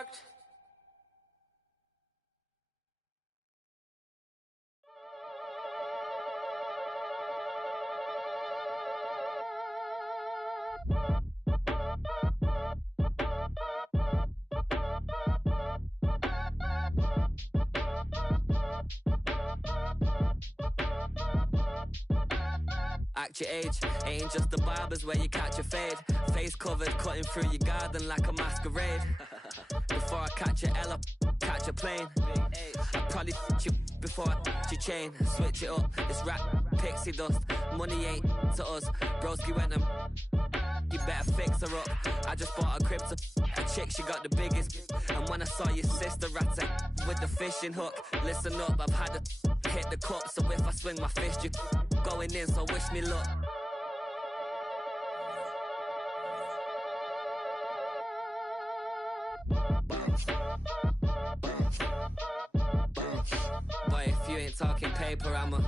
worked. Act your age, ain't just the barbers where you catch a fade. Face covered, cutting through your garden like a masquerade. Before I catch a L up, catch a plane. I'd probably f*** you before I f*** your chain. Switch it up, it's rap, pixie dust. Money ain't to us, broski went and you better fix her up. I just bought a crib to a chick, she got the biggest. And when I saw your sister rat with the fishing hook, listen up, I've had to hit the cup. So if I swing my fist, you going in, so wish me luck. Boy, if you ain't talking paper, I'm a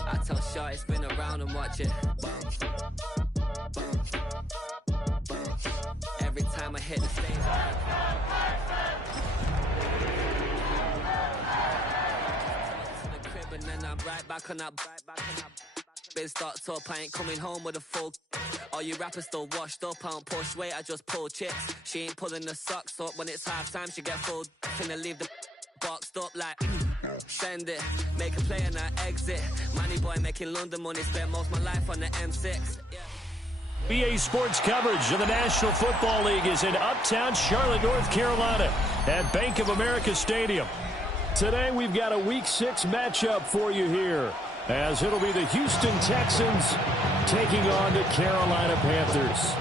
I tell Shaw it's been around and watch it. Every time I hit the stage, to the crib and then I'm right back on that. Been stocked up, I ain't coming home with a full. All you rappers still washed up, I don't push weight, I just pull chips. She ain't pulling the socks up when it's half time, she get full. Finna leave the boxed up like send it, make a play and I exit. Money boy making London money, spent most of my life on the M6. BA Sports coverage of the National Football League is in uptown Charlotte, North Carolina at Bank of America Stadium. Today we've got a Week 6 matchup for you here, as it'll be the Houston Texans taking on the Carolina Panthers.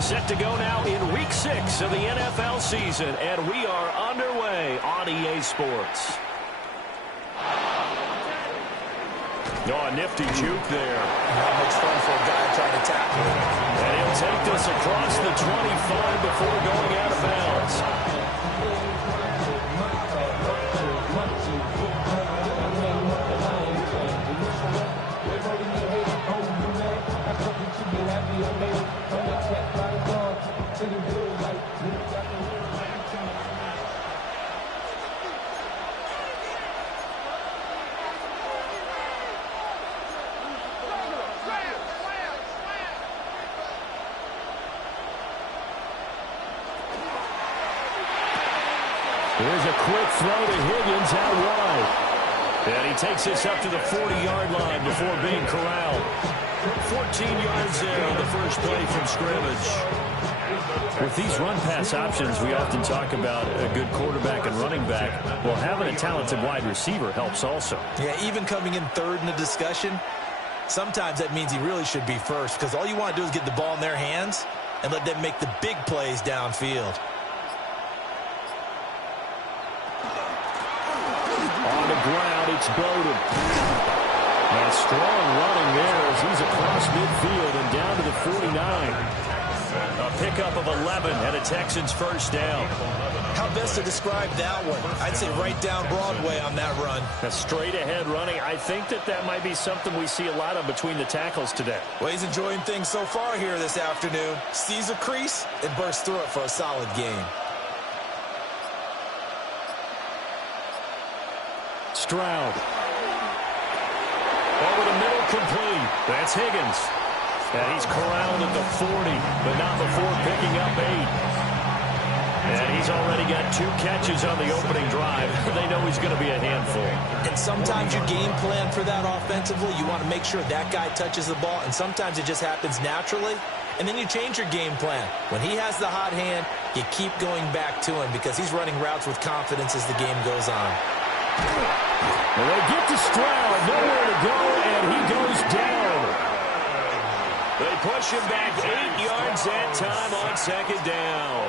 Set to go now in Week 6 of the NFL season, and we are underway on EA Sports. Oh, a nifty juke there. Not much fun for a guy trying to tackle it. And he'll take this across the 25 before going out of bounds. Here's a quick throw to Higgins out wide. And he takes this up to the 40-yard line before being corralled. 14 yards there on the first play from scrimmage. With these run-pass options, we often talk about a good quarterback and running back. Well, having a talented wide receiver helps also. Yeah, even coming in third in the discussion, sometimes that means he really should be first, because all you want to do is get the ball in their hands and let them make the big plays downfield. On the ground, it's Bowden. And strong running there as he's across midfield and down to the 49. A pickup of 11 and a Texans first down. How best to describe that one? I'd say right down Broadway on that run. A straight ahead running. I think that might be something we see a lot of between the tackles today. Well, he's enjoying things so far here this afternoon. Sees a crease and bursts through it for a solid gain. Stroud. Over the middle, complete. That's Higgins. And he's corralled at the 40, but not before picking up 8. And he's already got 2 catches on the opening drive. They know he's going to be a handful. And sometimes you game plan for that offensively. You want to make sure that guy touches the ball, and sometimes it just happens naturally. And then you change your game plan. When he has the hot hand, you keep going back to him because he's running routes with confidence as the game goes on. Well, they get to Stroud, nowhere to go, and he goes down. They push him back 8 yards that time on second down.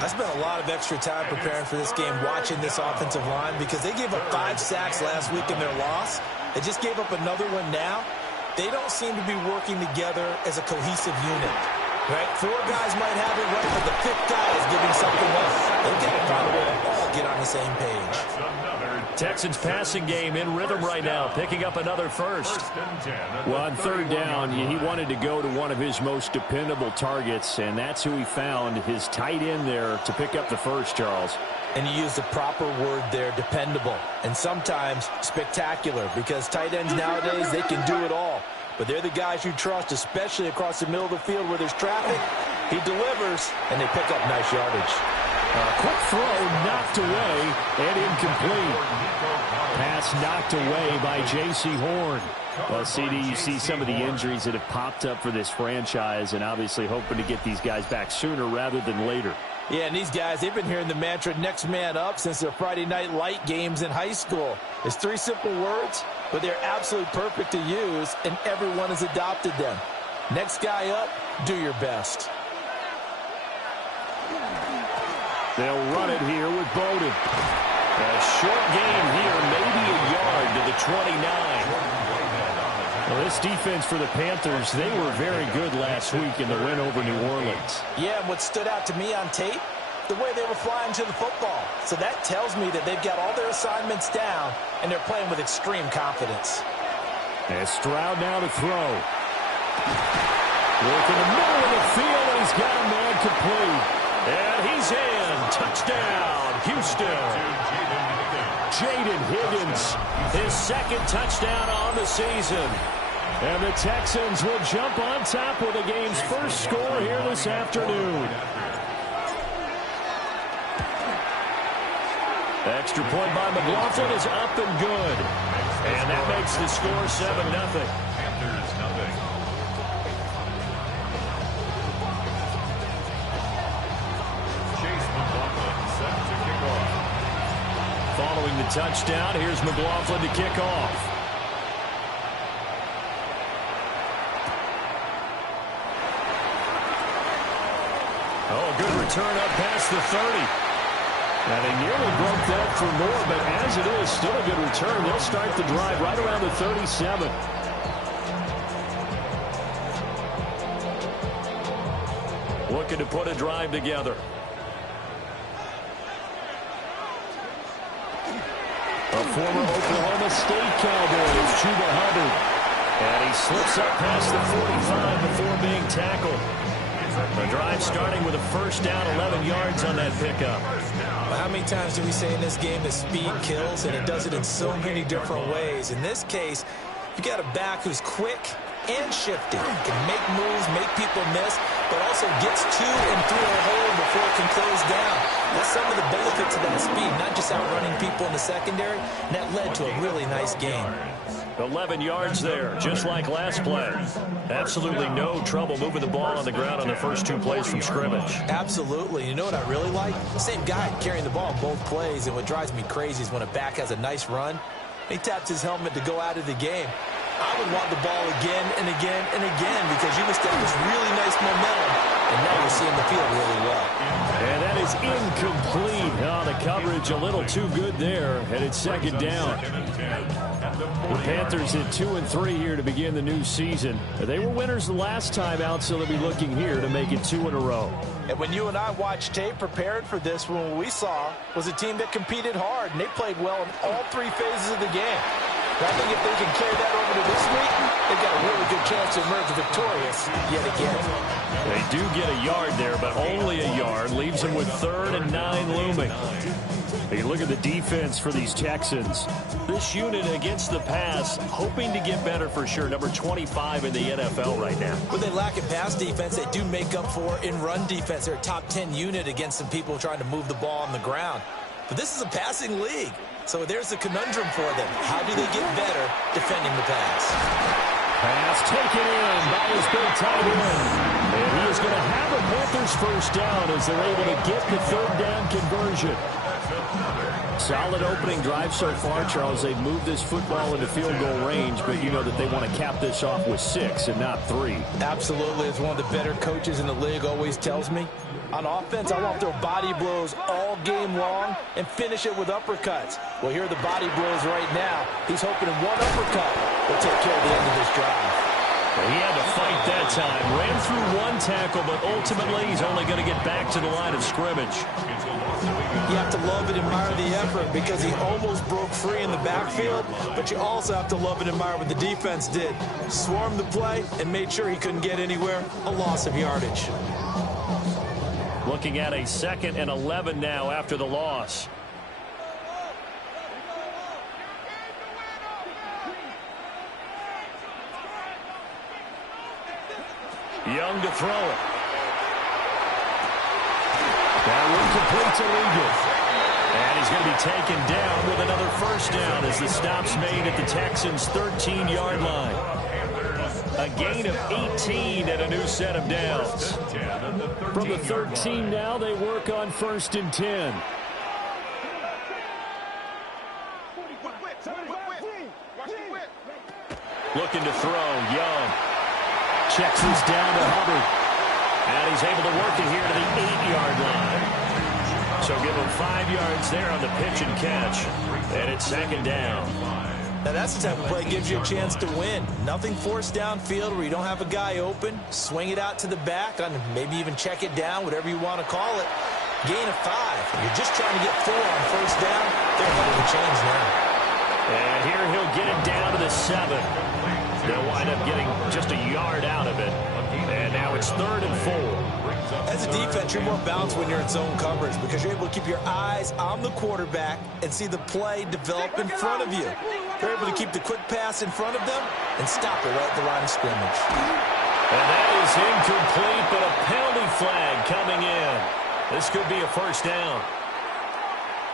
I spent a lot of extra time preparing for this game, watching this offensive line, because they gave up 5 sacks last week in their loss. They just gave up another one now. They don't seem to be working together as a cohesive unit. Right? 4 guys might have it right, but the 5th guy is giving something up. the same page. Texans passing game in rhythm right now, picking up another first. Well, on third down, he wanted to go to one of his most dependable targets, and that's who he found, his tight end there, to pick up the first, Charles. And you used the proper word there, dependable, and sometimes spectacular, because tight ends nowadays, they can do it all. But they're the guys you trust, especially across the middle of the field where there's traffic. He delivers, and they pick up nice yardage. Quick throw knocked away and incomplete. Pass knocked away by J.C. Horn. Well, CD, you see some of the injuries that have popped up for this franchise, and obviously hoping to get these guys back sooner rather than later. Yeah, and these guys, they've been hearing the mantra next man up since their Friday night light games in high school. It's 3 simple words, but they're absolutely perfect to use, and everyone has adopted them. Next guy up, do your best. They'll run it here with Bowden. A short gain here, maybe a yard to the 29. Well, this defense for the Panthers, they were very good last week in the win over New Orleans. Yeah, and what stood out to me on tape, the way they were flying to the football. So that tells me that they've got all their assignments down, and they're playing with extreme confidence. And Stroud now to throw. Work in the middle of the field, and he's got a man complete. And he's in. Touchdown, Houston. Jaden Higgins, His second touchdown on the season. and the Texans will jump on top with the game's first score here this afternoon. Extra point by McLaughlin is up and good. And that makes the score 7-0. Following the touchdown, here's McLaughlin to kick off. Oh, good return up past the 30. Now, they nearly broke that for more, but as it is, still a good return. They'll start the drive right around the 37. Looking to put a drive together. A former Oklahoma State Cowboy is Chuba Hubbard. And he slips up past the 45 before being tackled. The drive starting with a first down, 11 yards on that pickup. Well, how many times do we say in this game that speed kills, and it does it in so many different ways? In this case, you got a back who's quick and shifty, can make moves, make people miss, but also gets to and through a hole before it can close down. That's some of the benefits of that speed, not just outrunning people in the secondary, and that led to a really nice game. 11 yards there, just like last play. Absolutely no trouble moving the ball on the ground on the first 2 plays from scrimmage. Absolutely. You know what I really like? The same guy carrying the ball in both plays, and what drives me crazy is when a back has a nice run, he taps his helmet to go out of the game. I would want the ball again and again and again because you establish really nice momentum, and now you're seeing the field really well. And that is incomplete. Oh, the coverage a little too good there, and it's second down. The Panthers hit 2-3 here to begin the new season. They were winners the last time out, so they'll be looking here to make it 2 in a row. And when you and I watched tape prepared for this one, what we saw was a team that competed hard, and they played well in all 3 phases of the game. I think if they can carry that over to this week, they've got a really good chance to emerge victorious yet again. They do get a yard there, but only a yard. Leaves them with 3rd and 9 looming. Hey, look at the defense for these Texans. This unit against the pass, hoping to get better for sure. Number 25 in the NFL right now. When they lack in pass defense, they do make up for in run defense. They're a top 10 unit against some people trying to move the ball on the ground. But this is a passing league. So there's a conundrum for them. How do they get better defending the pass? Pass taken in by his big tight end. And he is going to have a Panthers first down as they're able to get the 3rd down conversion. Solid opening drive so far, Charles. They've moved this football into field goal range, but you know that they want to cap this off with 6 and not 3. Absolutely. As one of the better coaches in the league always tells me, on offense, I want to throw body blows all game long and finish it with uppercuts. Well, here are the body blows right now. He's hoping in one uppercut will take care of the end of this drive. Well, he had to fight that time. Ran through one tackle, but ultimately he's only going to get back to the line of scrimmage. You have to love and admire the effort because he almost broke free in the backfield, but you also have to love and admire what the defense did. Swarmed the play and made sure he couldn't get anywhere. A loss of yardage. Looking at a 2nd and 11 now after the loss. Young to throw it. That one complete to Ligon. And he's going to be taken down with another first down as the stop's made at the Texans' 13-yard line. A gain of 18 and a new set of downs. From the 13 now, they work on 1st and 10. Looking to throw, Young. Checks this down to Hubbard. And he's able to work it here to the 8-yard line. So give him 5 yards there on the pitch and catch. And it's 2nd down. Now that's the type of play that gives you a chance to win. Nothing forced downfield where you don't have a guy open. Swing it out to the back, and maybe even check it down, whatever you want to call it. Gain of 5. You're just trying to get 4 on first down. They're ahead of the chains now. And here he'll get it down to the 7. They'll wind up getting just a yard out of it. And now it's 3rd and 4. As a defense, you're more balanced when you're in zone coverage because you're able to keep your eyes on the quarterback and see the play develop in front of you. You're able to keep the quick pass in front of them and stop it right at the line of scrimmage. And that is incomplete, but a penalty flag coming in. This could be a first down.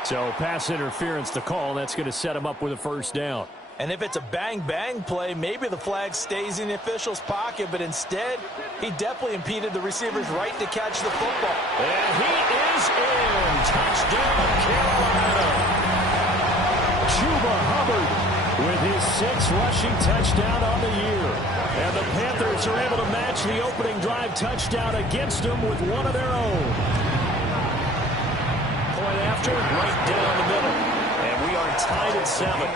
So pass interference to call. That's going to set him up with a first down. And if it's a bang-bang play, maybe the flag stays in the official's pocket, but instead, he definitely impeded the receiver's right to catch the football. And he is in. Touchdown, Carolina. Chuba Hubbard with his 6th rushing touchdown on the year. And the Panthers are able to match the opening drive touchdown against them with one of their own. Point after, right down the middle. And we are tied at 7.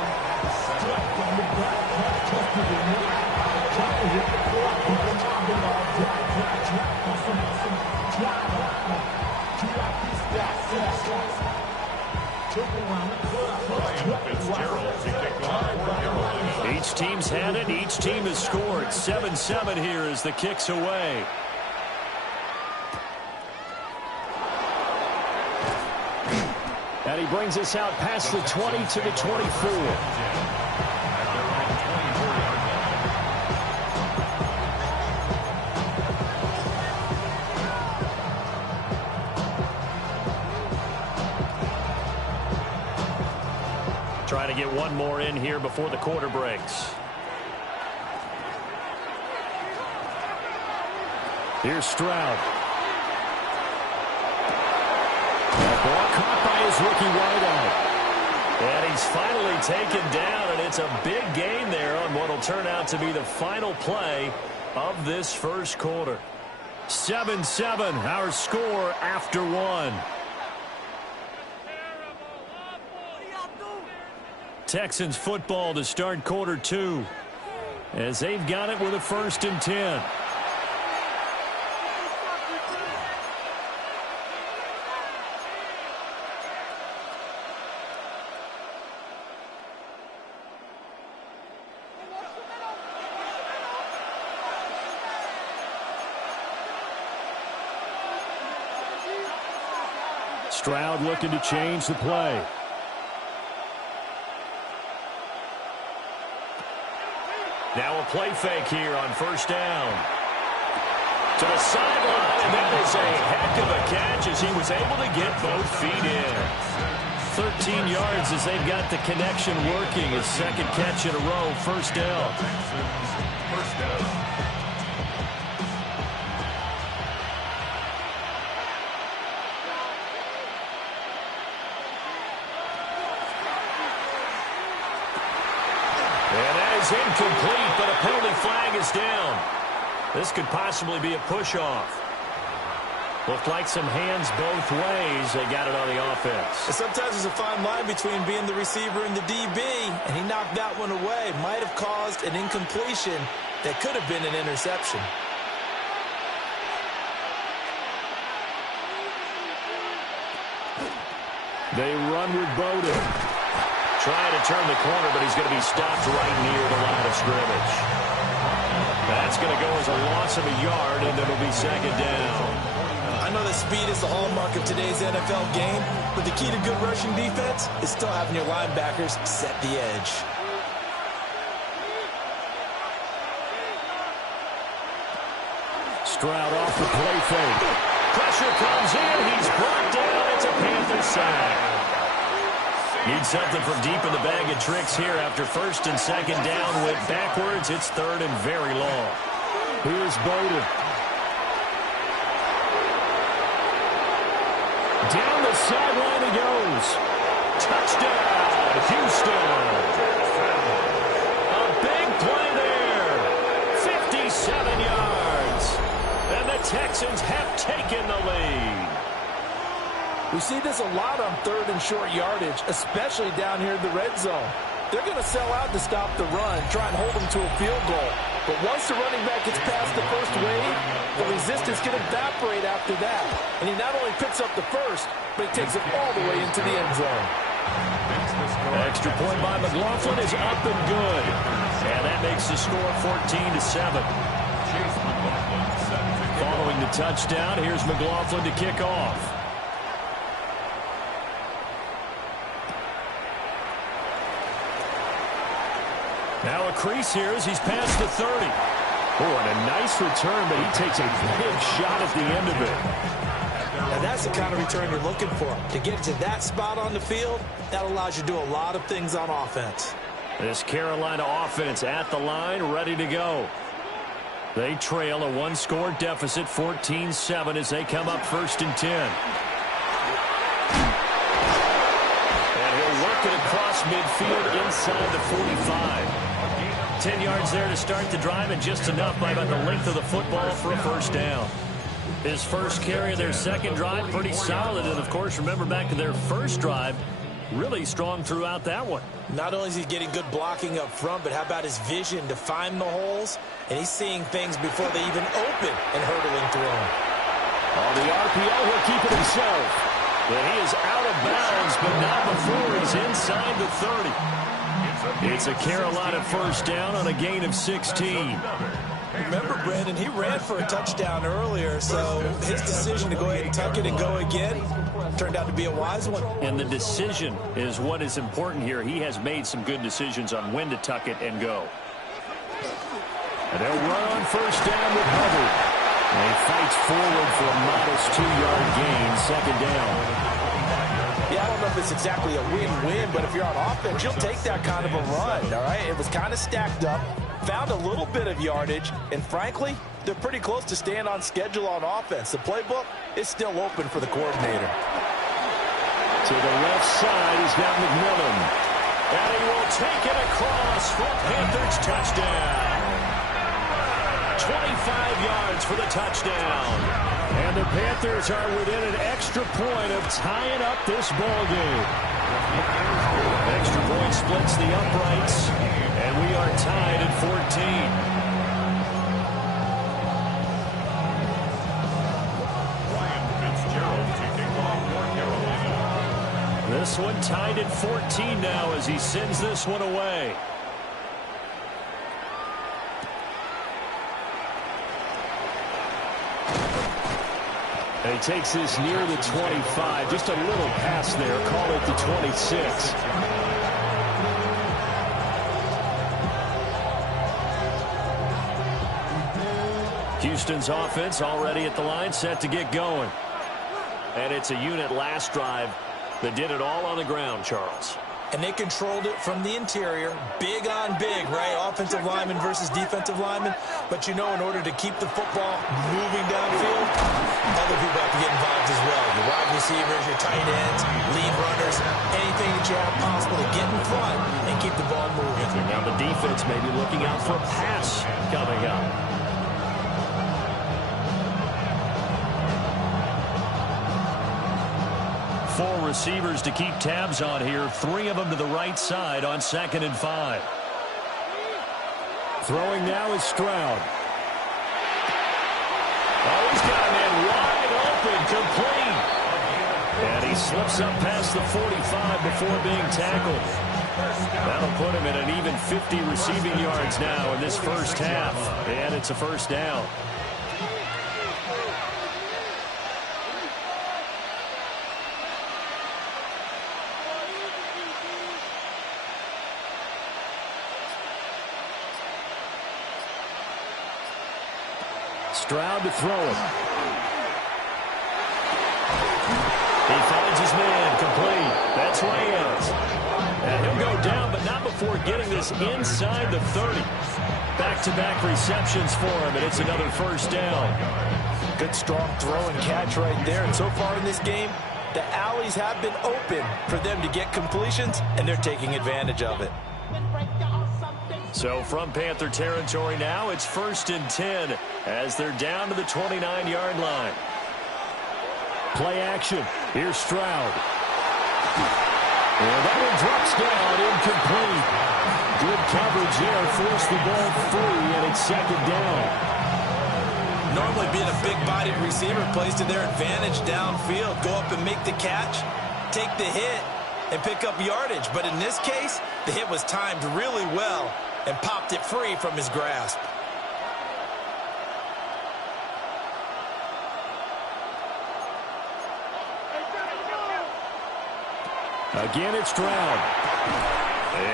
Each team's had it. Each team has scored. 7-7 here as the kick's away. And he brings us out past the 20 to the 24. Trying to get one more in here before the quarter breaks. Here's Stroud. That ball caught by his rookie wideout. And he's finally taken down, and it's a big gain there on what will turn out to be the final play of this first quarter. 7-7, our score after 1. Texans football to start quarter 2 as they've got it with a 1st and 10. Stroud looking to change the play. Now a play fake here on first down. To the sideline, and that is a heck of a catch as he was able to get both feet in. 13 yards as they've got the connection working. His 2nd catch in a row, first down. Incomplete, but a penalty flag is down. This could possibly be a push-off. Looked like some hands both ways. They got it on the offense. Sometimes there's a fine line between being the receiver and the DB, and he knocked that one away. Might have caused an incompletion, that could have been an interception. They run with Bowden. Trying to turn the corner, but he's going to be stopped right near the line of scrimmage. That's going to go as a loss of a yard, and it'll be second down. I know that speed is the hallmark of today's NFL game, but the key to good rushing defense is still having your linebackers set the edge. Stroud off the play fake. Pressure comes in. He's brought down. It's a Panther sack. Need something from deep in the bag of tricks here after first and second down. Went backwards. It's third and very long. Here's Bowden. Down the sideline he goes. Touchdown, Houston. A big play there. 57 yards. And the Texans have taken the lead. We see this a lot on third and short yardage, especially down here in the red zone. They're going to sell out to stop the run, try and hold them to a field goal. But once the running back gets past the first wave, the resistance can evaporate after that. And he not only picks up the first, but he takes it all the way into the end zone. Extra point by McLaughlin is up and good. And that makes the score 14-7. Following the touchdown, here's McLaughlin to kick off. Now a crease here as he's past the 30. Oh, and a nice return, but he takes a big shot at the end of it. Now that's the kind of return you're looking for. To get to that spot on the field, that allows you to do a lot of things on offense. This Carolina offense at the line, ready to go. They trail a one-score deficit, 14-7, as they come up first and 10. And he'll work it across midfield inside the 45. 10 yards there to start the drive, and just enough by about the length of the football for a first down. His first carry of their second drive, pretty solid. And, of course, remember back to their first drive, really strong throughout that one. Not only is he getting good blocking up front, but how about his vision to find the holes? And he's seeing things before they even open and hurdling through them. On the RPO, he'll keep it himself. But he is out of bounds, but not before he's inside the 30. It's a Carolina first down on a gain of 16. Remember, Brandon, he ran for a touchdown earlier, so his decision to go ahead and tuck it and go again turned out to be a wise one. And the decision is what is important here. He has made some good decisions on when to tuck it and go. And they'll run on first down with Hubbard. And he fights forward for a modest 2-yard gain, second down. Yeah, I don't know if it's exactly a win-win, but if you're on offense, you'll take that kind of a run, all right? It was kind of stacked up, found a little bit of yardage, and frankly, they're pretty close to staying on schedule on offense. The playbook is still open for the coordinator. To the left side, he's got McMillan. And he will take it across for a Panthers touchdown. 25 yards for the touchdown. And the Panthers are within an extra point of tying up this ball game. Extra point splits the uprights, and we are tied at 14. This one tied at 14 now as he sends this one away. He takes this near the 25. Just a little pass there. Call it the 26. Houston's offense already at the line, set to get going. And it's a unit last drive that did it all on the ground, Charles. And they controlled it from the interior, big on big, right? Offensive lineman versus defensive lineman. But, you know, in order to keep the football moving downfield, other people have to get involved as well. Your wide receivers, your tight ends, lead runners, anything that you have possible to get in front and keep the ball moving. Now the defense may be looking out for a pass coming up. Four receivers to keep tabs on here. 3 of them to the right side on 2nd and 5. Throwing now is Stroud. Oh, he's got a man wide open, complete. And he slips up past the 45 before being tackled. That'll put him at an even 50 receiving yards now in this first half. And it's a first down. Stroud to throw it. He finds his man, complete. That's Reyes. And he'll go down, but not before getting this inside the 30. Back-to-back receptions for him, and it's another first down. Good, strong throw and catch right there. And so far in this game, the alleys have been open for them to get completions, and they're taking advantage of it. So from Panther territory now, it's 1st and 10 as they're down to the 29-yard line. Play action. Here's Stroud. And that one drops down, incomplete. Good coverage there, forced the ball free, and it's 2nd down. Normally being a big-bodied receiver plays to their advantage downfield. Go up and make the catch, take the hit, and pick up yardage. But in this case, the hit was timed really well and popped it free from his grasp. Again, it's Stroud.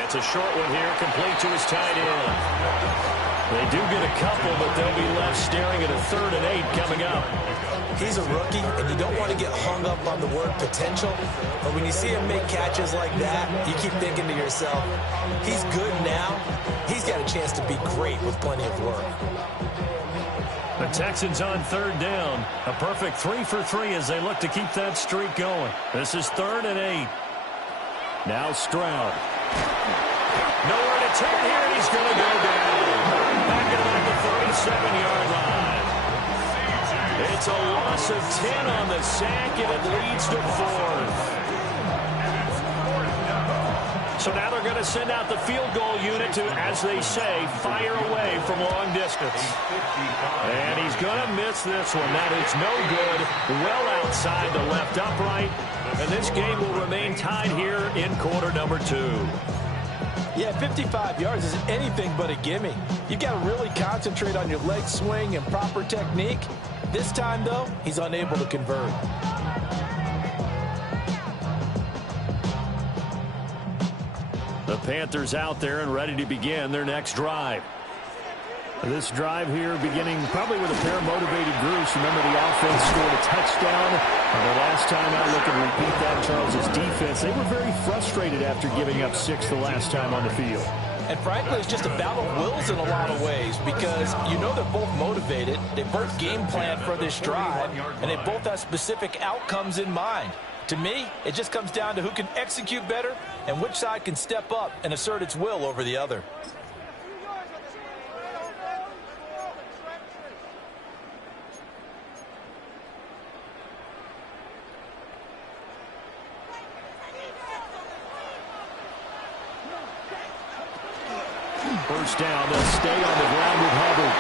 It's a short one here, complete to his tight end. They do get a couple, but they'll be left staring at a 3rd and 8 coming up. He's a rookie, and you don't want to get hung up on the word potential. But when you see him make catches like that, you keep thinking to yourself, he's good now. He's got a chance to be great with plenty of work. The Texans on 3rd down. A perfect 3 for 3 as they look to keep that streak going. This is 3rd and 8. Now Stroud. Nowhere to turn here, and he's going to go down. Back at about the 37-yard line. It's a loss of 10 on the sack, and it leads to 4th. So now they're going to send out the field goal unit to, as they say, fire away from long distance. And he's going to miss this one. That is no good. Well outside the left upright. And this game will remain tied here in quarter number 2. Yeah, 55 yards is anything but a gimme. You've got to really concentrate on your leg swing and proper technique. This time, though, he's unable to convert. The Panthers out there and ready to begin their next drive. This drive here beginning probably with a pair of motivated groups. Remember, the offense scored a touchdown. And the last time I look and repeat that, Charles' defense, they were very frustrated after giving up 6 the last time on the field. And frankly, it's just a battle of wills in a lot of ways because you know they're both motivated. They both game plan for this drive, and they both have specific outcomes in mind. To me, it just comes down to who can execute better and which side can step up and assert its will over the other. First down, they'll stay on the ground with Hubbard.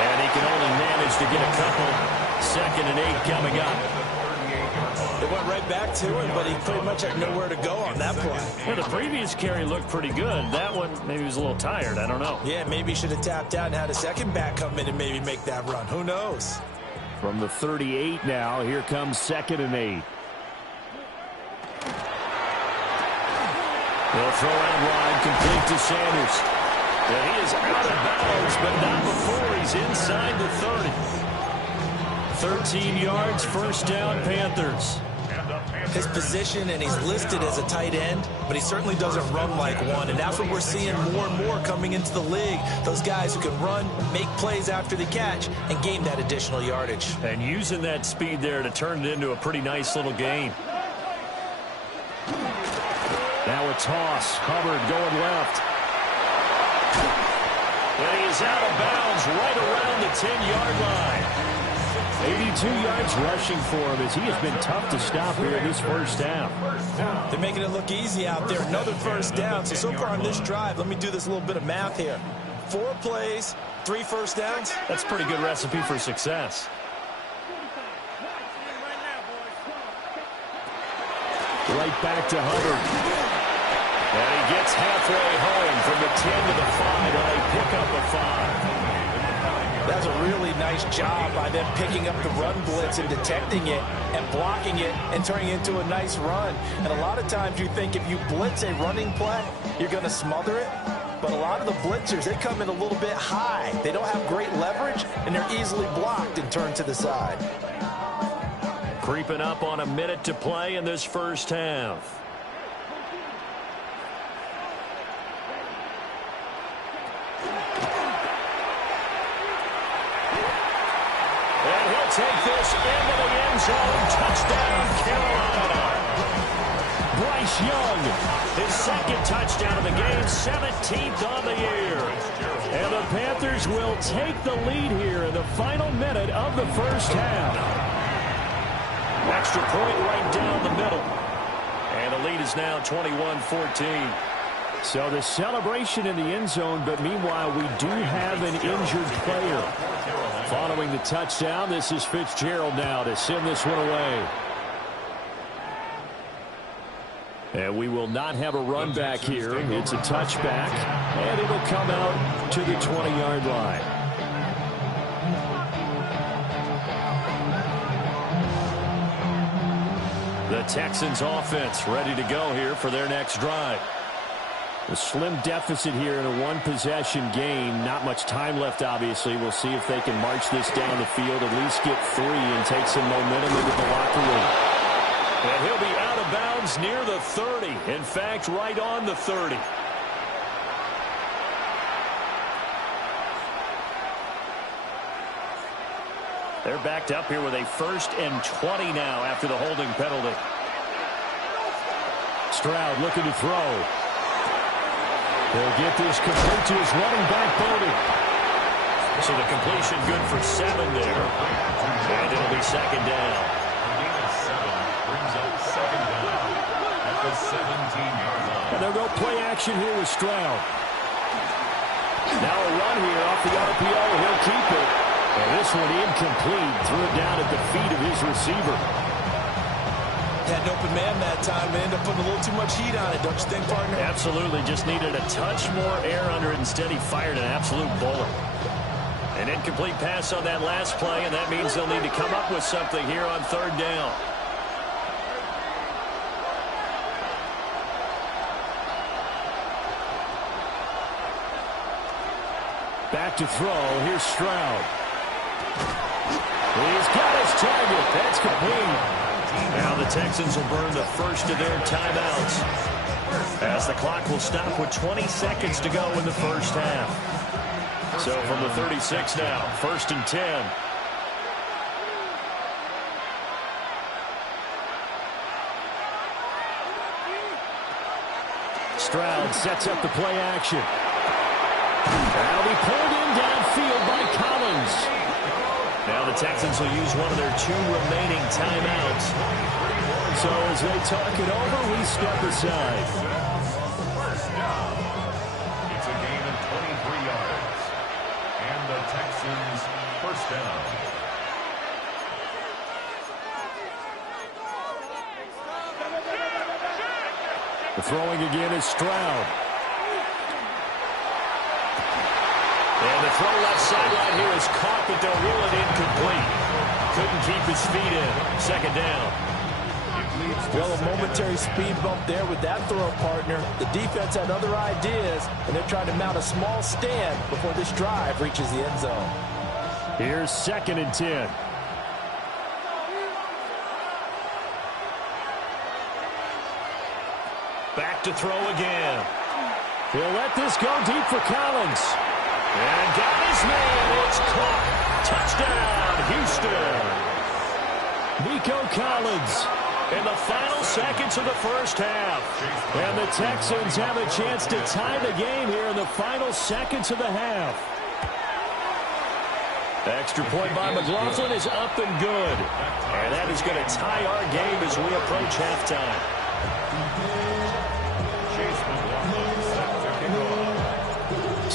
And he can only manage to get a couple. 2nd and 8 coming up. They went right back to him, but he pretty much had nowhere to go on that play. Well, the previous carry looked pretty good. That one, maybe he was a little tired. I don't know. Yeah, maybe he should have tapped out and had a second back come in and maybe make that run. Who knows? From the 38 now, here comes 2nd and 8. They'll throw out wide, complete to Sanders. And he is out of bounds, but not before he's inside the 30. 13 yards, first down, Panthers. His position, and he's listed as a tight end, but he certainly doesn't run like one, and that's what we're seeing more and more coming into the league. Those guys who can run, make plays after the catch, and gain that additional yardage. And using that speed there to turn it into a pretty nice little game. Now a toss. Hubbard going left. And he is out of bounds right around the 10-yard line. 82 yards rushing for him as he has been tough to stop here in this first half. They're making it look easy out there. Another first down. So far on this drive, let me do this little bit of math here. 4 plays, 3 first downs. That's a pretty good recipe for success. Right back to Hubbard. And he gets halfway home from the 10 to the 5 on a pickup of 5. That's a really nice job by them picking up the run blitz and detecting it and blocking it and turning it into a nice run. And a lot of times you think if you blitz a running play, you're going to smother it. But a lot of the blitzers, they come in a little bit high. They don't have great leverage, and they're easily blocked and turned to the side. Creeping up on a minute to play in this first half. And he'll take this into the end zone. Touchdown, Carolina. Bryce Young, his second touchdown of the game, 17th on the year. And the Panthers will take the lead here in the final minute of the first half. Extra point right down the middle. And the lead is now 21-14. So the celebration in the end zone, but meanwhile we do have an injured player. Following the touchdown, this is Fitzgerald now to send this one away. And we will not have a run back here. It's a touchback, and it'll come out to the 20-yard line. The Texans offense ready to go here for their next drive. A slim deficit here in a one-possession game. Not much time left, obviously. We'll see if they can march this down the field, at least get 3 and take some momentum into the locker room. And he'll be out of bounds near the 30. In fact, right on the 30. They're backed up here with a 1st and 20 now after the holding penalty. Stroud looking to throw. He'll get this complete to his running back, Bodie. So the completion good for 7 there. And it'll be 2nd down. Brings up 2nd down at the 17-yard line. And they'll go play action here with Stroud. Now a run here off the RPO. He'll keep it. And this one incomplete. Threw it down at the feet of his receiver. Had an open man that time and ended up putting a little too much heat on it, don't you think, partner? Absolutely. Just needed a touch more air under it. Instead, he fired an absolute bullet. An incomplete pass on that last play, and that means they'll need to come up with something here on 3rd down. Back to throw. Here's Stroud. He's got his target. That's complete. Now the Texans will burn the first of their timeouts as the clock will stop with 20 seconds to go in the first half. So from the 36 now, 1st and 10. Stroud sets up the play action. That'll be pulled in downfield by Collins. Now the Texans will use one of their 2 remaining timeouts. So as they talk it over, we step aside. First down. It's a gain of 23 yards. And the Texans first down. The throwing again is Stroud. And the throw left sideline here is caught, but they'll rule it incomplete. Couldn't keep his feet in. 2nd down. Well, a momentary speed bump there with that throw, partner. The defense had other ideas, and they're trying to mount a small stand before this drive reaches the end zone. Here's 2nd and 10. Back to throw again. He'll let this go deep for Collins. And got his man. It's caught. Touchdown, Houston. Nico Collins. In the final seconds of the first half. And the Texans have a chance to tie the game here in the final seconds of the half. Extra point by McLaughlin is up and good. And that is going to tie our game as we approach halftime.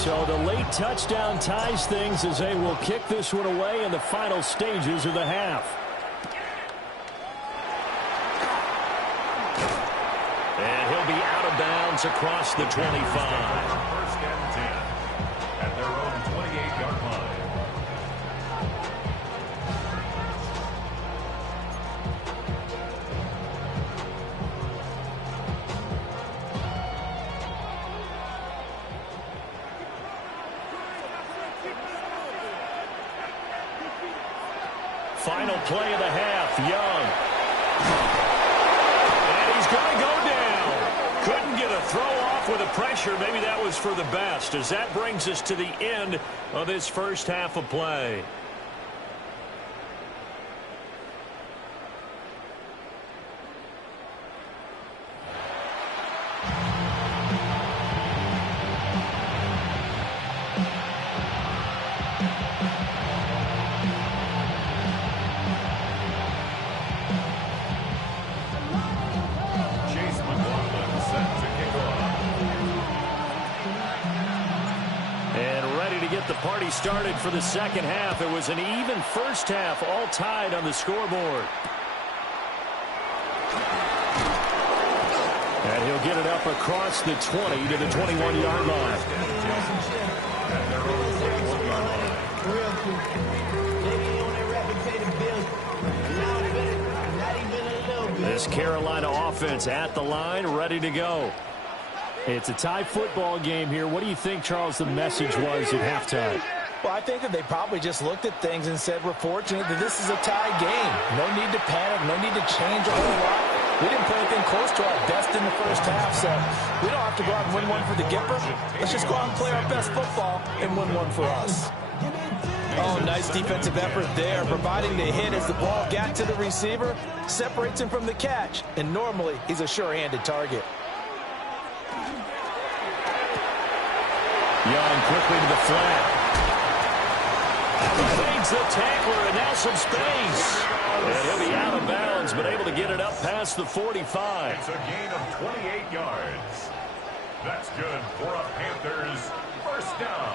So the late touchdown ties things as they will kick this one away in the final stages of the half. And he'll be out of bounds across the 25. First and 10 at their own 28-yard line. Final play of the half, Young. And he's going to go down. Couldn't get a throw off with the pressure. Maybe that was for the best, as that brings us to the end of this first half of play. The party started for the second half. It was an even first half, all tied on the scoreboard. And he'll get it up across the 20 to the 21-yard line. This Carolina offense at the line, ready to go. It's a tie football game here. What do you think, Charles, the message was at halftime? Well, I think that they probably just looked at things and said, we're fortunate that this is a tie game. No need to panic. No need to change a whole lot. We didn't play anything close to our best in the first half, so we don't have to go out and win one for the Gipper. Let's just go out and play our best football and win one for us. Oh, nice defensive effort there, providing the hit as the ball got to the receiver, separates him from the catch, and normally he's a sure-handed target. Young quickly to the flat. Fades the tackler, and now some space. And he'll be out of bounds, but able to get it up past the 45. It's a gain of 28 yards. That's good for a Panthers first down.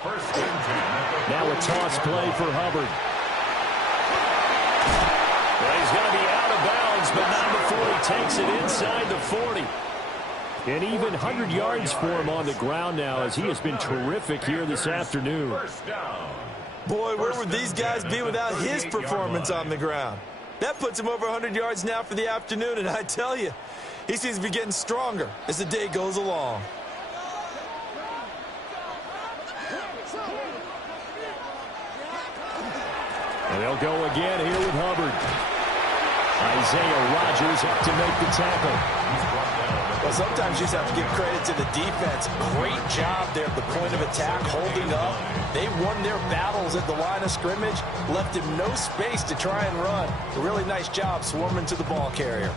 First and 10. Now a toss play for Hubbard. Well, he's going to be out of bounds, but not before he takes it inside the 40. And even 100 yards for him on the ground now, as he has been terrific here this afternoon. Boy, where would these guys be without his performance on the ground? That puts him over 100 yards now for the afternoon, and I tell you, he seems to be getting stronger as the day goes along. And they'll go again here with Hubbard. Isaiah Rodgers up to make the tackle. Well, sometimes you just have to give credit to the defense. Great job there at the point of attack, holding up. They won their battles at the line of scrimmage, left him no space to try and run. A really nice job swarming to the ball carrier.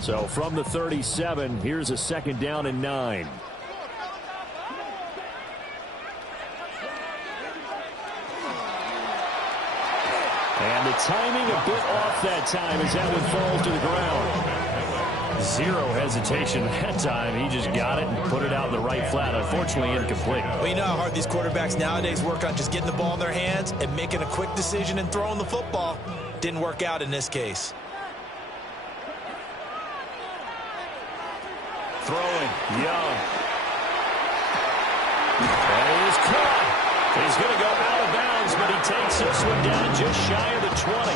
So from the 37, here's a 2nd down and 9. And the timing a bit off that time as that one falls to the ground. Zero hesitation that time. He just got it and put it out in the right flat. Unfortunately, incomplete. Well, you know how hard these quarterbacks nowadays work on just getting the ball in their hands and making a quick decision and throwing the football. Didn't work out in this case. Throwing, Young. And he is caught. He's going to go out of bounds, but he takes this one down just shy of the 20.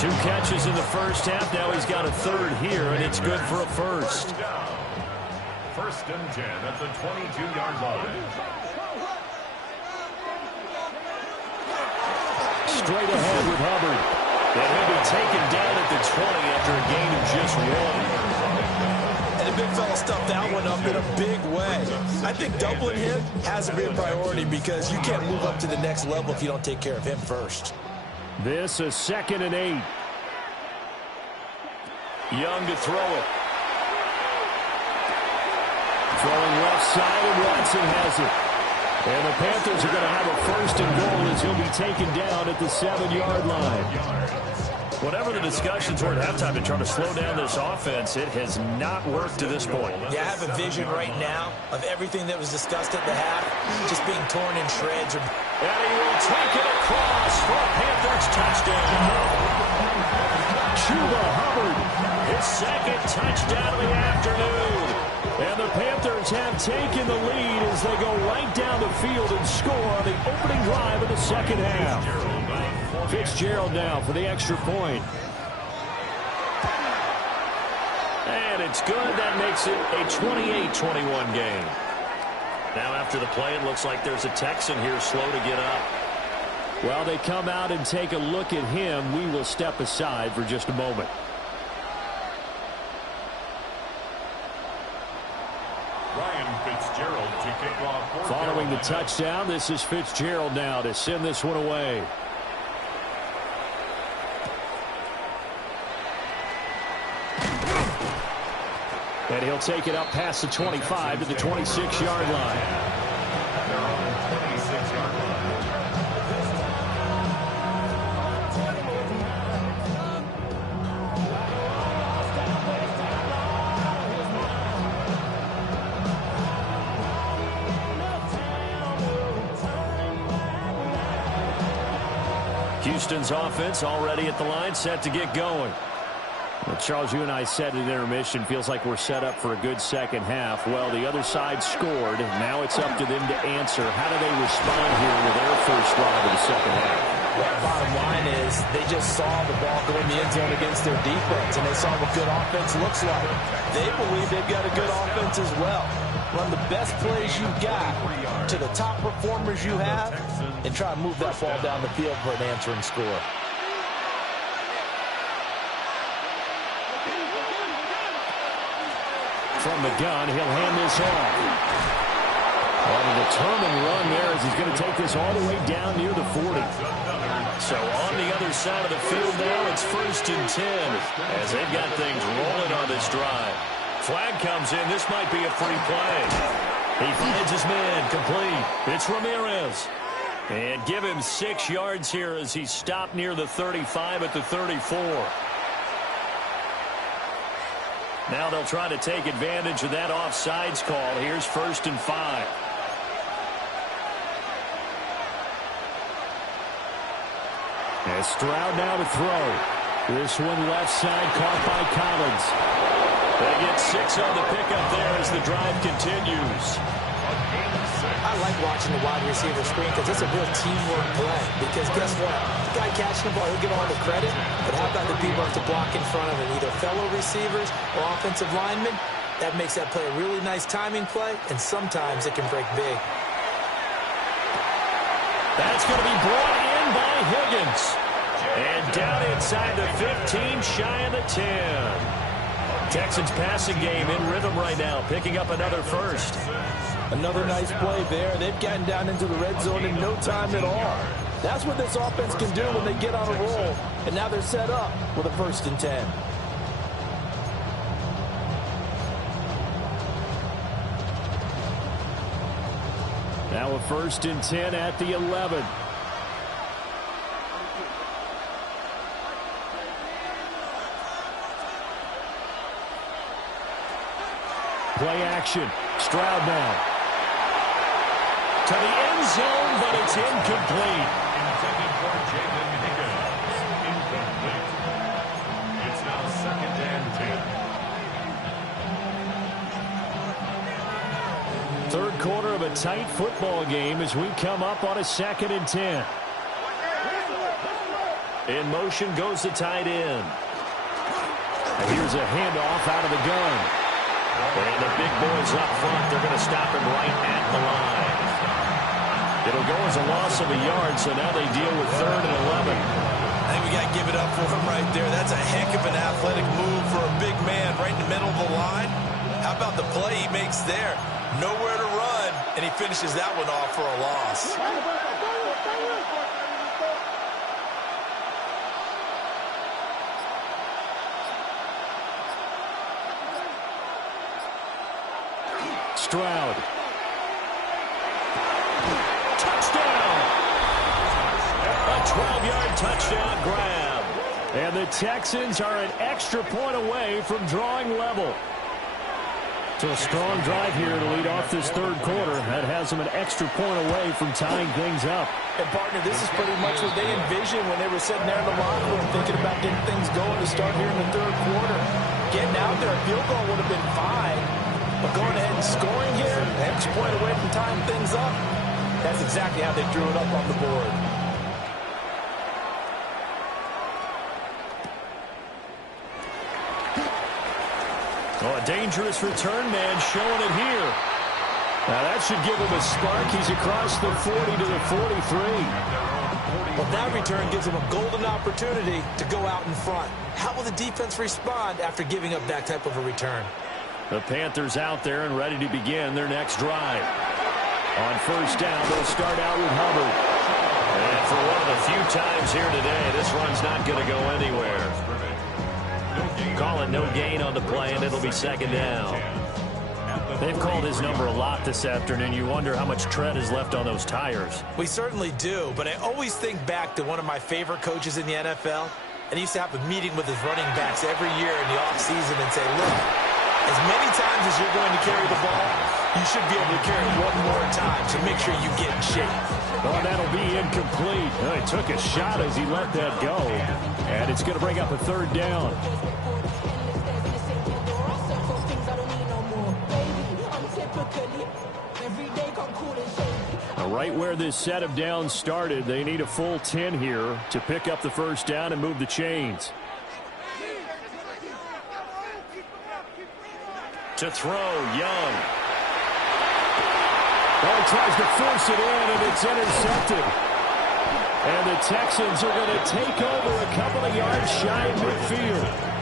2 catches in the first half. Now he's got a third here, and it's good for a first. First and 10 at the 22-yard line. Straight ahead with Hubbard. And he'll be taken down at the 20 after a gain of just 1. And the big fella stuffed that one up in a big way. I think doubling him has to be a priority because you can't move up to the next level if you don't take care of him first. This is 2nd and 8. Young to throw it. Throwing left side, and Watson has it. And the Panthers are going to have a first and goal as he'll be taken down at the 7-yard line. Whatever the discussions were at halftime to try to slow down this offense, it has not worked to this point. Yeah, I have a vision right now of everything that was discussed at the half just being torn in shreds. And he will take it across for a Panthers touchdown. Chuba Hubbard, His second touchdown of the afternoon. and the Panthers have taken the lead as they go right down the field and score on the opening drive of the second half. Fitzgerald now for the extra point. And it's good. That makes it a 28-21 game. Now after the play, it looks like there's a Texan here slow to get up. While they come out and take a look at him, we will step aside for just a moment. Ryan Fitzgerald to kick off. Following the touchdown, this is Fitzgerald now to send this one away. And he'll take it up past the 25 to the 26-yard line. They're on the 26-yard line. Houston's offense already at the line, set to get going. Well, Charles, you and I said at intermission, feels like we're set up for a good second half. Well, the other side scored. Now it's up to them to answer. How do they respond here with their first drive of the second half? Well, bottom line is they just saw the ball go in the end zone against their defense, and they saw what good offense looks like. They believe they've got a good offense as well. Run the best plays you've got to the top performers you have, and try and move that ball down the field for an answering score. From the gun, he'll hand this off. On a determined run there as he's going to take this all the way down near the 40. So on the other side of the field now, it's 1st and 10 as they've got things rolling on this drive. Flag comes in. This might be a free play. He finds his man complete. It's Ramirez. And give him 6 yards here as he stopped near the 35 at the 34. Now they'll try to take advantage of that offsides call. Here's 1st and 5. And Stroud now to throw. This one left side caught by Collins. They get 6 on the pickup there as the drive continues. I like watching the wide receiver screen because it's a real teamwork play. Because guess what? The guy catching the ball, he'll get all the credit. But how about the people to block in front of him? Either fellow receivers or offensive linemen. That makes that play a really nice timing play. And sometimes it can break big. That's going to be brought in by Higgins. And down inside the 15, shy of the 10. Texans passing game in rhythm right now, picking up another first. Another nice play there. They've gotten down into the red zone in no time at all. That's what this offense can do when they get on a roll. And now they're set up with a 1st and 10. Now a 1st and 10 at the 11. Play action. Stroud now. To the end zone, but it's incomplete. Intended for Jalen Higgins. Incomplete. It's now 2nd and 10. Third quarter of a tight football game as we come up on a 2nd and 10. In motion goes the tight end. And here's a handoff out of the gun. And the big boys up front, they're going to stop him right at the line. It'll go as a loss of a yard, so now they deal with 3rd and 11. I think we got to give it up for him right there. That's a heck of an athletic move for a big man right in the middle of the line. How about the play he makes there? Nowhere to run, and he finishes that one off for a loss. Stroud. Touchdown! A 12-yard touchdown grab. And the Texans are an extra point away from drawing level. So a strong drive here to lead off this third quarter. That has them an extra point away from tying things up. And, partner, this is pretty much what they envisioned when they were sitting there in the locker room thinking about getting things going to start here in the third quarter. Getting out there, a field goal would have been fine. But going ahead and scoring here, an extra point away from tying things up, that's exactly how they drew it up on the board. Oh, a dangerous return man showing it here. Now that should give him a spark. He's across the 40 to the 43. Well, that return gives him a golden opportunity to go out in front. How will the defense respond after giving up that type of a return? The Panthers out there and ready to begin their next drive. On first down, they'll start out with Hubbard. And for one of the few times here today, this run's not going to go anywhere. Calling no gain on the play, and it'll be second down. They've called his number a lot this afternoon. You wonder how much tread is left on those tires. We certainly do, but I always think back to one of my favorite coaches in the NFL, and he used to have a meeting with his running backs every year in the offseason and say, look, as many times as you're going to carry the ball, you should be able to carry it one more time, so make sure you get in shape. Oh, that'll be incomplete. Oh, he took a shot as he let that go, and it's going to bring up a third down. Right where this set of downs started, they need a full 10 here to pick up the first down and move the chains. To throw, Young. Well, he tries to force it in, and it's intercepted. And the Texans are going to take over a couple of yards shy of midfield.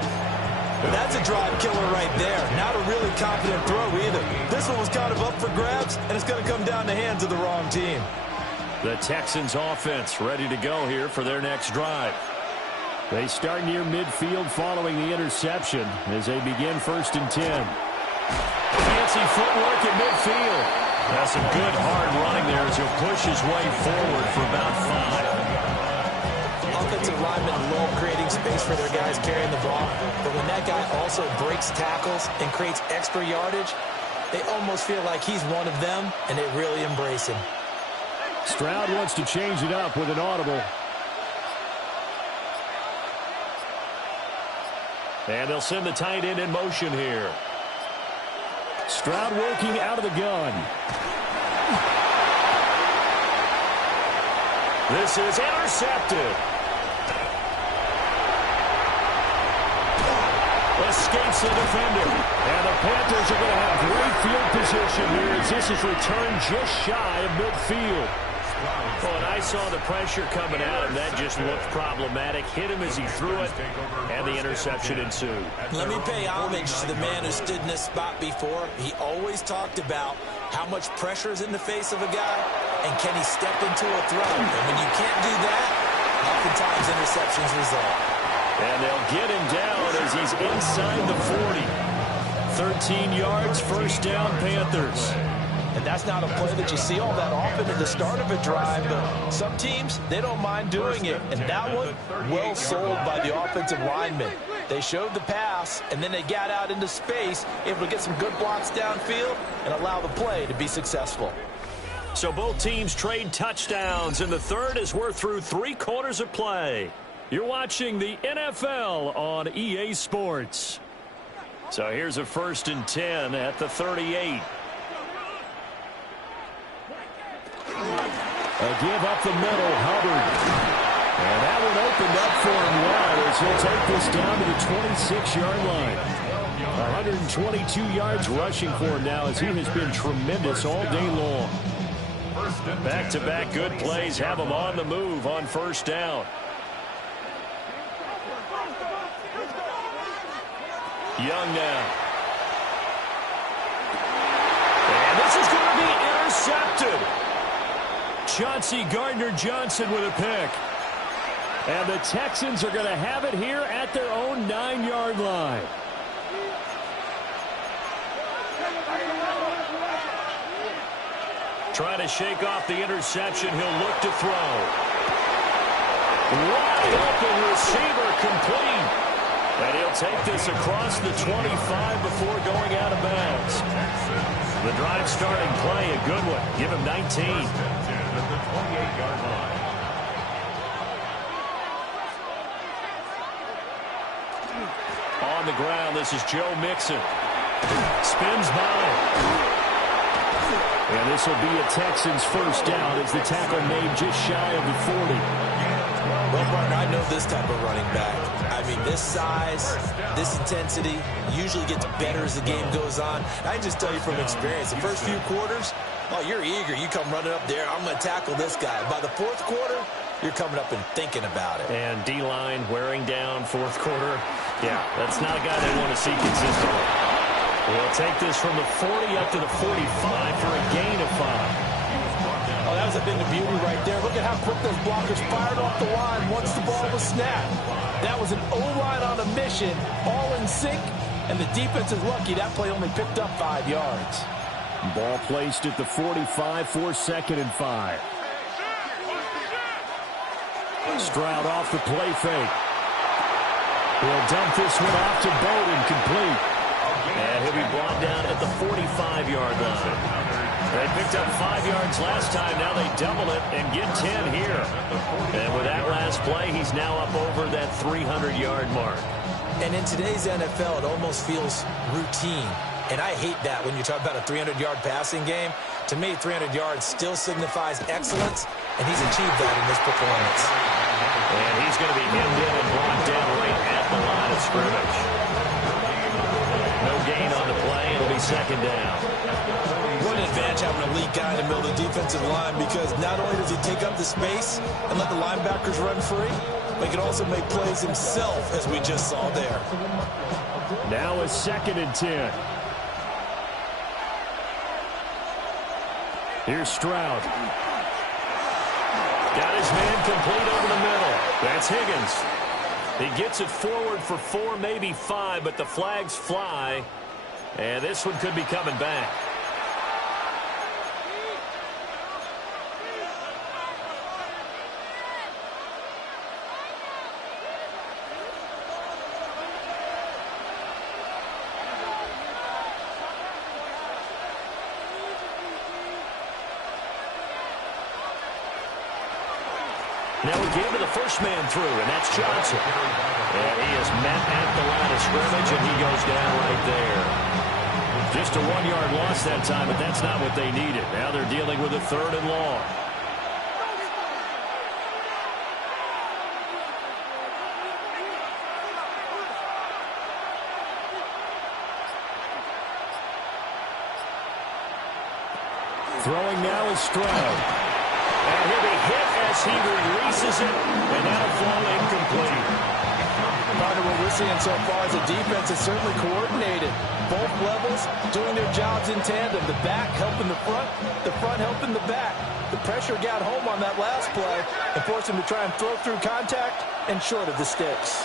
That's a drive killer right there. Not a really confident throw either. This one was kind of up for grabs, and it's going to come down the hands of the wrong team. The Texans offense ready to go here for their next drive. They start near midfield following the interception as they begin first and 10. Fancy footwork at midfield. That's some good hard running there as he'll push his way forward for about 5. Offensive linemen love creating space for their guys carrying the ball, but when that guy also breaks tackles and creates extra yardage, they almost feel like he's one of them, and they really embrace him. Stroud wants to change it up with an audible. And they'll send the tight end in motion here. Stroud working out of the gun. This is intercepted. Escapes the defender. And the Panthers are going to have great field position here as this is returned just shy of midfield. Oh, and I saw the pressure coming at him. That just looked problematic. Hit him as he threw it, and the interception ensued. Let me pay homage to the man who stood in this spot before. He always talked about how much pressure is in the face of a guy, and can he step into a throw. And when you can't do that, oftentimes interceptions result. And they'll get him down as he's inside the 40. 13 yards, first down, Panthers. And that's not a play that you see all that often at the start of a drive, but some teams, they don't mind doing it. And that one, well sold by the offensive linemen. They showed the pass, and then they got out into space, able to get some good blocks downfield and allow the play to be successful. So both teams trade touchdowns in the third as we're through 3 quarters of play. You're watching the NFL on EA Sports. So here's a first and 10 at the 38. A give up the middle, Hubbard. And that one opened up for him well as he'll take this down to the 26-yard line. 122 yards rushing for him now as he has been tremendous all day long. Back-to-back good plays have him on the move on first down. Young now. And this is going to be intercepted. Chauncey Gardner-Johnson with a pick. And the Texans are going to have it here at their own 9-yard line. Trying to shake off the interception. He'll look to throw. Wide open receiver, complete. And he'll take this across the 25 before going out of bounds. The drive starting play, a good one. Give him 19. At the 28-yard line. On the ground, this is Joe Mixon. Spins by. And this will be a Texans first down as the tackle made just shy of the 40. Well, partner, I know this type of running back. I mean, this size, this intensity usually gets better as the game goes on. I can just tell you from experience, the first few quarters, oh, you're eager. You come running up there, I'm going to tackle this guy. By the fourth quarter, you're coming up and thinking about it. And D-line wearing down fourth quarter. Yeah, that's not a guy they want to see consistently. We'll take this from the 40 up to the 45 for a gain of 5. Oh, that was a thing of beauty right there. Look at how quick those blockers fired off the line once the ball was snapped. That was an O-line on a mission, all in sync, and the defense is lucky that play only picked up 5 yards. Ball placed at the 45 for 2nd and 5. Stroud off the play fake. He'll dump this one off to Bowden, complete. And he'll be brought down at the 45-yard line. They picked up 5 yards last time. Now they double it and get 10 here. And with that last play, he's now up over that 300-yard mark. And in today's NFL, it almost feels routine. And I hate that when you talk about a 300-yard passing game. To me, 300 yards still signifies excellence, and he's achieved that in this performance. And he's going to be hemmed in and brought down right at the line of scrimmage. No gain on the play. It'll be 2nd down. What an advantage having an elite guy in the middle of the defensive line, because not only does he take up the space and let the linebackers run free, but he can also make plays himself, as we just saw there. Now it's 2nd and 10. Here's Stroud. Got his man complete over the middle. That's Higgins. He gets it forward for 4, maybe 5, but the flags fly. And this one could be coming back. Now we gave to the first man through, and that's Johnson. And he is met at the line of scrimmage, and he goes down right there. Just a 1-yard loss that time, but that's not what they needed. Now they're dealing with a 3rd and long. Throwing now is Stroud. And he'll be hit as he releases it, and that'll fall incomplete. Part of what we're seeing so far as a defense is certainly coordinated. Both levels doing their jobs in tandem. The back helping the front helping the back. The pressure got home on that last play and forced him to try and throw through contact and short of the sticks.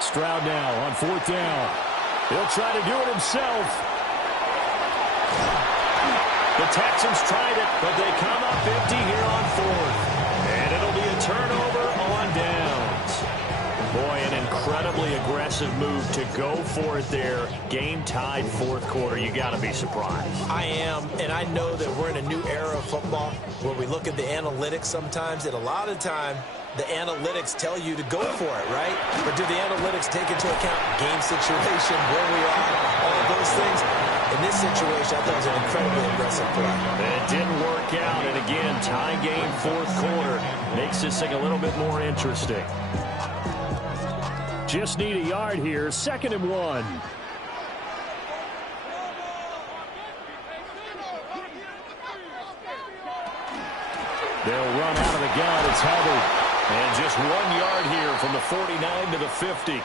Stroud now on 4th down. He'll try to do it himself. The Texans tried it, but they come up empty here on 4th. And it'll be a turnover on downs. Boy, an incredibly aggressive move to go for it there. Game tied 4th quarter. You got to be surprised. I am, and I know that we're in a new era of football where we look at the analytics sometimes, and a lot of the time, the analytics tell you to go for it, right? But do the analytics take into account game situation, where we are, all of those things? In this situation, I thought it was an incredibly aggressive play. It didn't work out, and again, tie game 4th quarter makes this thing a little bit more interesting. Just need a yard here, 2nd and 1. They'll run out of the gun. It's Hubbard. And just 1 yard here from the 49 to the 50.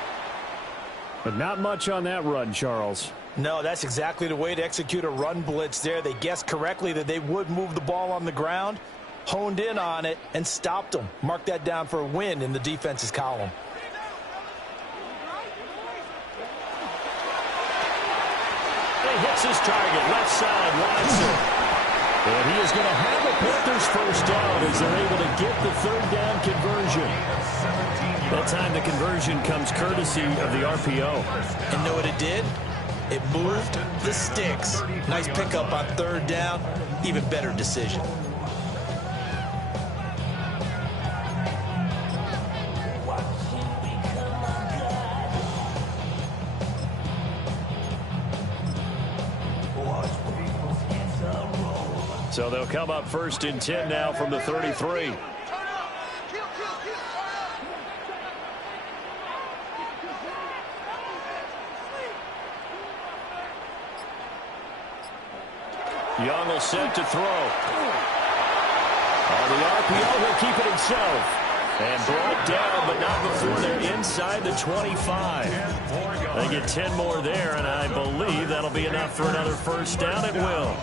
But not much on that run, Charles. No, that's exactly the way to execute a run blitz there. They guessed correctly that they would move the ball on the ground, honed in on it, and stopped them. Mark that down for a win in the defense's column. He hits his target, left side, Watson. And he is going to have a Panthers first down as they're able to get the third down conversion. That time the conversion comes courtesy of the RPO. And know what it did? It moved the sticks. Nice pickup on third down. Even better decision. So they'll come up 1st and 10 now from the 33. Young will set to throw. On the RPO, he'll keep it himself. And brought down, but not before they're inside the 25. They get 10 more there, and I believe that'll be enough for another first down. It will.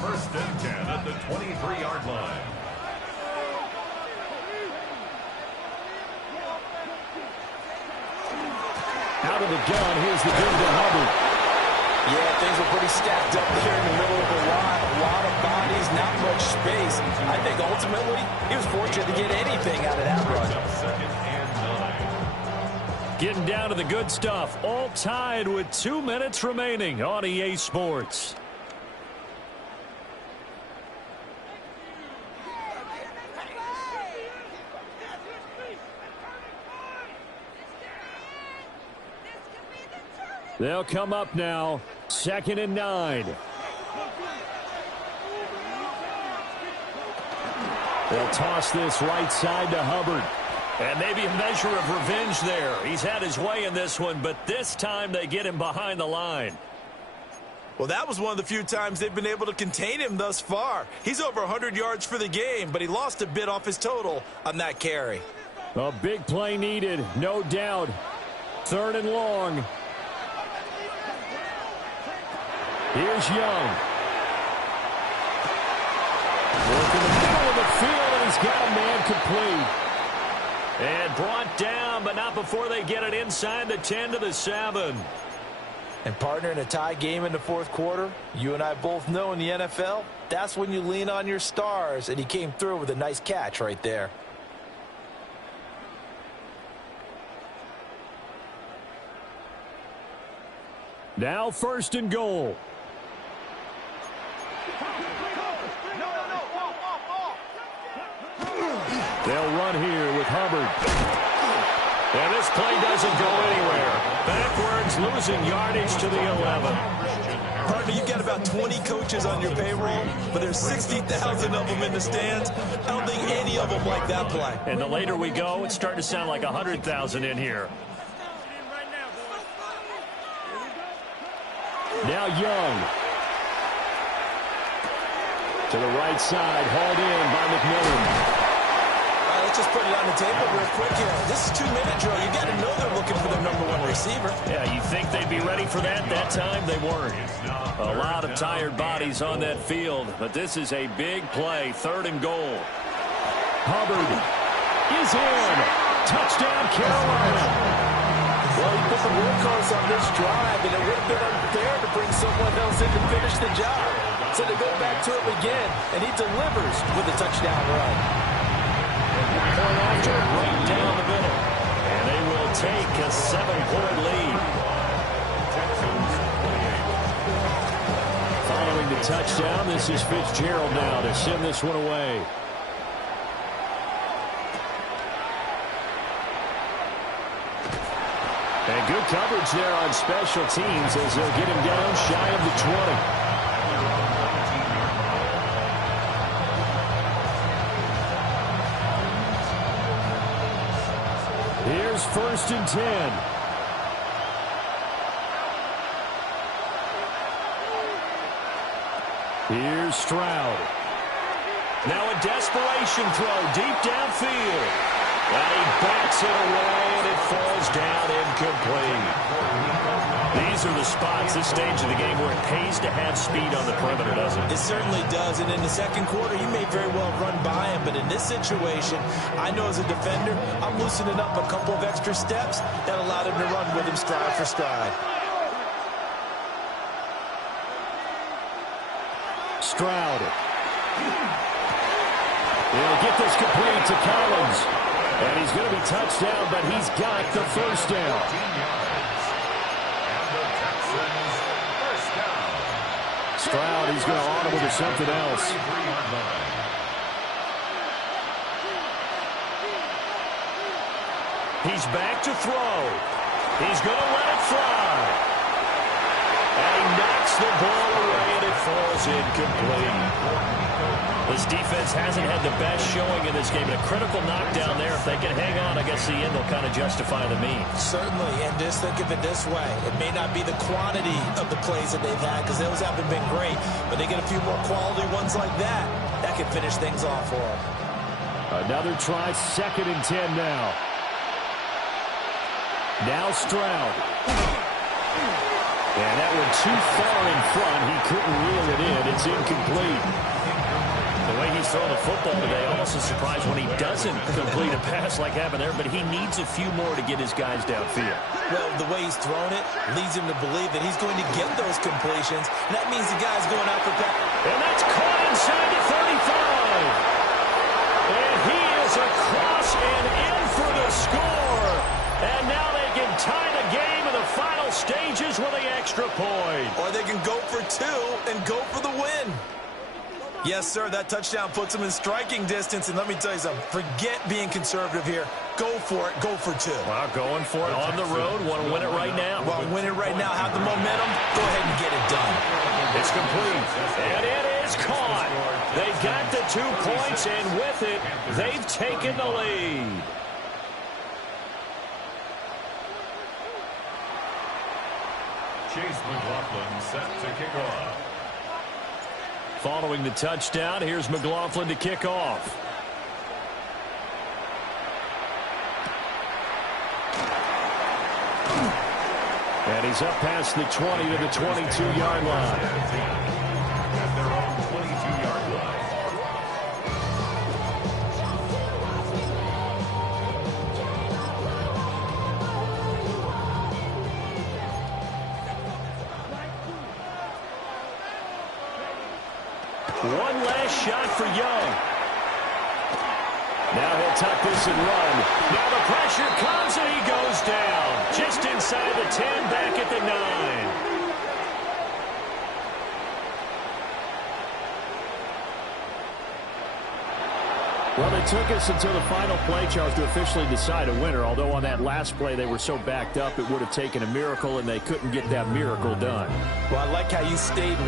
1st and 10 at the 23-yard line. Out of the gun, here's the give to Hubbard. Yeah, things were pretty stacked up there in the middle of the line. A lot of bodies, not much space. I think ultimately he was fortunate to get anything out of that run. 2nd and 9. Getting down to the good stuff. All tied with 2 minutes remaining on EA Sports. They'll come up now. 2nd and 9. They'll toss this right side to Hubbard. And maybe a measure of revenge there. He's had his way in this one, but this time they get him behind the line. Well, that was one of the few times they've been able to contain him thus far. He's over 100 yards for the game, but he lost a bit off his total on that carry. A big play needed, no doubt. 3rd and long. Here's Young. Working the middle of the field, and he's got a man complete. And brought down, but not before they get it inside the 10 to the 7. And partner, in a tie game in the 4th quarter, you and I both know in the NFL, that's when you lean on your stars, and he came through with a nice catch right there. Now 1st and goal. They'll run here with Hubbard. And this play doesn't go anywhere. Backwards, losing yardage to the 11. Partner, you've got about 20 coaches on your payroll, but there's 60,000 of them in the stands. I don't think any of them like that play. And the later we go, it's starting to sound like 100,000 in here. Now Young. To the right side, hauled in by McMillan. All right, let's just put it on the table real quick here. This is 2-minute drill. You got to know they're looking for their #1 receiver. Yeah, you think they'd be ready for that? That time they weren't. A lot of tired bodies on that field, but this is a big play. 3rd and goal. Hubbard is in. Touchdown, Carolina. Well, he put the workhorse on this drive, and it would have been unfair to bring someone else in to finish the job. So they go back to him again, and he delivers with a touchdown run. Point after, right down the middle. And they will take a 7-point lead. Following the touchdown, this is Fitzgerald now to send this one away. And good coverage there on special teams as they'll get him down shy of the 20. Here's 1st and 10. Here's Stroud. Now a desperation throw deep downfield. And he backs it away, and it falls down incomplete. These are the spots, this stage of the game, where it pays to have speed on the perimeter, doesn't it? It certainly does, and in the 2nd quarter, he may very well run by him, but in this situation, I know as a defender, I'm loosening up a couple of extra steps that allowed him to run with him stride for stride. Stroud He'll get this complete to Collins. And he's going to be touched down, but he's got the first down. Stroud, he's going to audible to something else. He's back to throw. He's going to let it fly. And he knocks the ball away, and it falls incomplete. This defense hasn't had the best showing in this game. And a critical knockdown there. If they can hang on, I guess the end will kind of justify the means. Certainly, and just think of it this way. It may not be the quantity of the plays that they've had, because those haven't been great, but they get a few more quality ones like that. That can finish things off for them. Another try, 2nd and 10 now. Now Stroud. And that went too far in front. He couldn't reel it in. It's incomplete. The way he's throwing the football today, almost a surprise when he doesn't complete a pass like happened there, but he needs a few more to get his guys downfield. Well, the way he's thrown it leads him to believe that he's going to get those completions, and that means the guy's going out for pass. And that's caught inside the 35. And he is across and in for the score. And now they can tie the game in the final stages with the extra point. Or they can go for 2 and go for the win. Yes, sir, that touchdown puts them in striking distance. And let me tell you something, forget being conservative here. Go for it, go for 2. Well, going for it on the road. Want to win it right now. Want to win it right now, have the momentum, go ahead and get it done. It's complete, and it is caught. They got the 2 points, and with it, they've taken the lead. Chase McLaughlin set to kick off. Following the touchdown, here's McLaughlin to kick off. And he's up past the 20 to the 22-yard line. At their own 22-yard line. One last shot for Young. Now he'll tuck this and run. Now the pressure comes and he goes down. Just inside the 10, back at the 9. Well, it took us until the final play, Charles, to officially decide a winner. Although on that last play they were so backed up, it would have taken a miracle, and they couldn't get that miracle done. Well, I like how you stayed